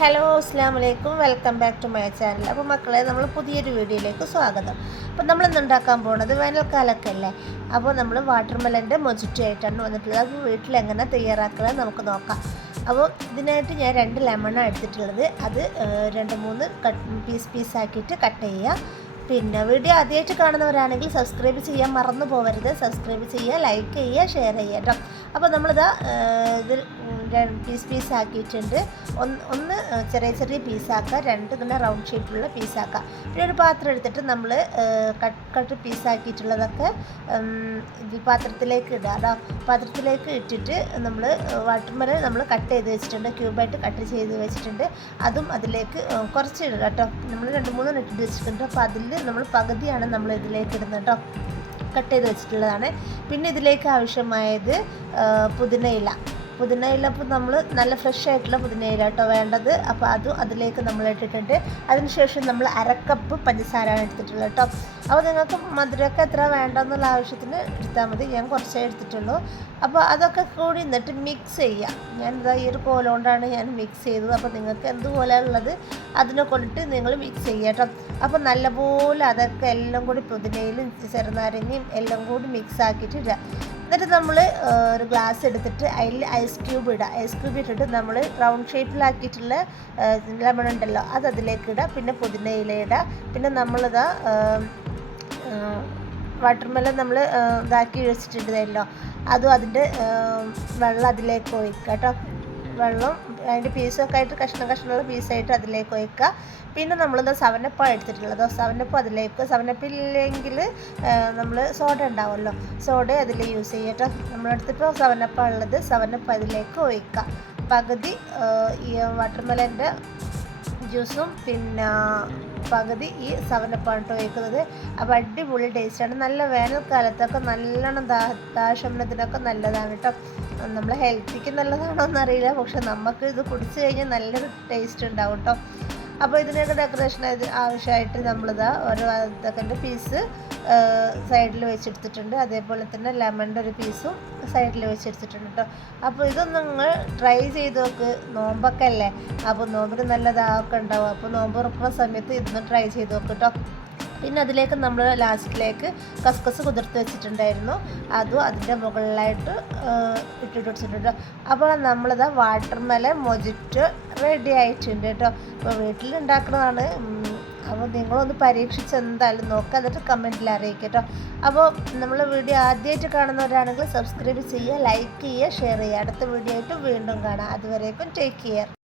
Hello അസ്സലാമു welcome back to my channel. അപ്പോൾ മക്കളെ, നമ്മൾ പുതിയൊരു വീഡിയോയിലേക്ക് സ്വാഗതം. അപ്പോൾ നമ്മളിന്ന് ഉണ്ടാക്കാൻ പോകുന്നത് വേനൽക്കാലമൊക്കെ അല്ലേ, അപ്പോൾ നമ്മൾ വാട്ടർമെലൻ്റെ മൊജിറ്റോ ആയിട്ടാണ് വന്നിട്ടുള്ളത്. അപ്പോൾ വീട്ടിലെങ്ങനെ തയ്യാറാക്കുക നമുക്ക് നോക്കാം. അപ്പോൾ ഇതിനായിട്ട് ഞാൻ 2 ലെമണാണ് എടുത്തിട്ടുള്ളത്. അത് 2-3 പീസാക്കിയിട്ട് കട്ട് ചെയ്യുക. പിന്നെ വീഡിയോ ആദ്യമായിട്ട് കാണുന്നവരാണെങ്കിൽ സബ്സ്ക്രൈബ് ചെയ്യാൻ മറന്നു പോകരുത്. സബ്സ്ക്രൈബ് ചെയ്യുക, ലൈക്ക് ചെയ്യുക, ഷെയർ ചെയ്യുക കേട്ടോ. അപ്പോൾ നമ്മളിതാ ഇത് പീസാക്കിയിട്ടുണ്ട്. ഒന്ന് ചെറിയ ചെറിയ പീസാക്കുക, 2 ഇങ്ങനെ റൗണ്ട് ഷേപ്പിലുള്ള പീസാക്കുക. പിന്നെ ഒരു പാത്രം എടുത്തിട്ട് നമ്മൾ കട്ട് പീസാക്കിയിട്ടുള്ളതൊക്കെ ഈ പാത്രത്തിലേക്ക് ഇടുക കേട്ടോ. പാത്രത്തിലേക്ക് ഇട്ടിട്ട് നമ്മൾ വാട്ടർമെലൺ നമ്മൾ കട്ട് ചെയ്ത് വെച്ചിട്ടുണ്ട്, ക്യൂബായിട്ട് കട്ട് ചെയ്ത് വെച്ചിട്ടുണ്ട്. അതും അതിലേക്ക് കുറച്ച് ഇടുക കേട്ടോ. നമ്മൾ 2-3 ഇട്ട് വെച്ചിട്ടുണ്ട്. അപ്പോൾ അതിൽ നമ്മൾ പകുതിയാണ് നമ്മൾ ഇതിലേക്ക് ഇടുന്നത് കേട്ടോ. കട്ട് ചെയ്ത് വെച്ചിട്ടുള്ളതാണ്. പിന്നെ ഇതിലേക്ക് ആവശ്യമായത് പുതിനയില. അപ്പോൾ നമ്മൾ നല്ല ഫ്രഷ് ആയിട്ടുള്ള പുതിനയില കേട്ടോ വേണ്ടത്. അപ്പോൾ അതും അതിലേക്ക് നമ്മൾ ഇട്ടിട്ടുണ്ട്. അതിനുശേഷം നമ്മൾ 1/2 കപ്പ് പഞ്ചസാരയാണ് എടുത്തിട്ടുള്ളത് കേട്ടോ. അപ്പോൾ നിങ്ങൾക്ക് മധുരമൊക്കെ എത്ര വേണ്ടെന്നുള്ള ആവശ്യത്തിന് എടുത്താൽ മതി. ഞാൻ കുറച്ചേ എടുത്തിട്ടുള്ളൂ. അപ്പോൾ അതൊക്കെ കൂടി എന്നിട്ട് മിക്സ് ചെയ്യുക. ഞാനിതാ ഈ ഒരു കോല കൊണ്ടാണ് ഞാൻ മിക്സ് ചെയ്തത്. അപ്പോൾ നിങ്ങൾക്ക് എന്തുപോലെ ഉള്ളത് അതിനെ കൊണ്ടിട്ട് നിങ്ങൾ മിക്സ് ചെയ്യുക കേട്ടോ. അപ്പോൾ നല്ലപോലെ അതൊക്കെ എല്ലാം കൂടി പുതിനയിലും ചെറുനാരങ്ങയും എല്ലാം കൂടി മിക്സ് ആക്കിയിട്ട് ഇടുക. എന്നിട്ട് നമ്മൾ ഒരു ഗ്ലാസ് എടുത്തിട്ട് അതിൽ ഐസ് ക്യൂബ് ഇട്ടിട്ട് നമ്മൾ റൗണ്ട് ഷേപ്പിലാക്കിയിട്ടുള്ള ലെമൺ ഉണ്ടല്ലോ അത് അതിലേക്ക് ഇടുക. പിന്നെ പുതിനയില ഇടുക. പിന്നെ നമ്മളിതാ വാട്ടർമെലൺ നമ്മൾ ഇതാക്കി വെച്ചിട്ടുണ്ടല്ലോ അതും അതിൻ്റെ വെള്ളം അതിലേക്ക് ഒഴിക്കുക കേട്ടോ. വെള്ളം അതിൻ്റെ പീസൊക്കെ ആയിട്ട് കഷ്ണമുള്ള പീസായിട്ട് അതിലേക്ക് ഒഴിക്കുക. പിന്നെ നമ്മളിത് 7up എടുത്തിട്ടുള്ളത്. 7up അതിലേക്ക്, 7up ഇല്ലെങ്കിൽ നമ്മൾ സോഡ ഉണ്ടാവുമല്ലോ, സോഡ അതിൽ യൂസ് ചെയ്യട്ടോ. നമ്മളെടുത്തിപ്പോൾ 7up ഉള്ളത്. 7up അതിലേക്ക് ഒഴിക്കുക. പകുതി ഈ വാട്ടർമെലൻ്റെ ജ്യൂസും പിന്നെ പകുതി ഈ 7up ആണ് ഒഴിക്കുന്നത്. അപ്പോൾ അടിപൊളി ടേസ്റ്റാണ്. നല്ല വേനൽക്കാലത്തൊക്കെ നല്ലോണം ദാഹശമനത്തിനൊക്കെ നല്ലതാണ് കേട്ടോ. നമ്മളെ ഹെൽത്തിക്ക് നല്ലതാണോ എന്നറിയില്ല, പക്ഷെ നമുക്ക് ഇത് കുടിച്ച് കഴിഞ്ഞാൽ നല്ലൊരു ടേസ്റ്റ് ഉണ്ടാവും കേട്ടോ. അപ്പോൾ ഇതിനൊക്കെ ഡെക്കറേഷൻ ആവശ്യമായിട്ട് നമ്മളിതാ ഓരോ അതൊക്കെ പീസ് സൈഡിൽ വെച്ചെടുത്തിട്ടുണ്ട്. അതേപോലെ തന്നെ ലെമണിൻ്റെ ഒരു പീസും സൈഡിൽ വെച്ചെടുത്തിട്ടുണ്ട് കേട്ടോ. അപ്പോൾ ഇതൊന്നും നിങ്ങൾ ട്രൈ ചെയ്ത് നോക്ക്. നോമ്പൊക്കെ അല്ലേ, അപ്പോൾ നോമ്പിന് നല്ലതാക്കെ ഉണ്ടാവും. അപ്പോൾ നോമ്പ് തുറക്കുന്ന സമയത്ത് ഇതൊന്ന് ട്രൈ ചെയ്ത് നോക്ക് കേട്ടോ. പിന്നെ അതിലേക്ക് നമ്മൾ ലാസ്റ്റിലേക്ക് കസ്കസ് കുതിർത്ത് വെച്ചിട്ടുണ്ടായിരുന്നു, അതും അതിൻ്റെ മുകളിലായിട്ട് ഇട്ടിട്ട് വെച്ചിട്ടുണ്ട്. അപ്പോൾ നമ്മളിതാ വാട്ടർമെലൺ മൊജിറ്റോ റെഡി ആയിട്ടുണ്ട് കേട്ടോ. അപ്പോൾ വീട്ടിലുണ്ടാക്കുന്നതാണ്. അപ്പോൾ നിങ്ങളൊന്ന് പരീക്ഷിച്ച് എന്തായാലും നോക്കുക, എന്നിട്ട് കമൻറ്റിൽ അറിയിക്കുക കേട്ടോ. അപ്പോൾ നമ്മൾ വീഡിയോ ആദ്യമായിട്ട് കാണുന്നവരാണെങ്കിൽ സബ്സ്ക്രൈബ് ചെയ്യുക, ലൈക്ക് ചെയ്യുക, ഷെയർ ചെയ്യുക. അടുത്ത വീഡിയോ ആയിട്ട് വീണ്ടും കാണാം. അതുവരേക്കും ടേക്ക് കെയർ.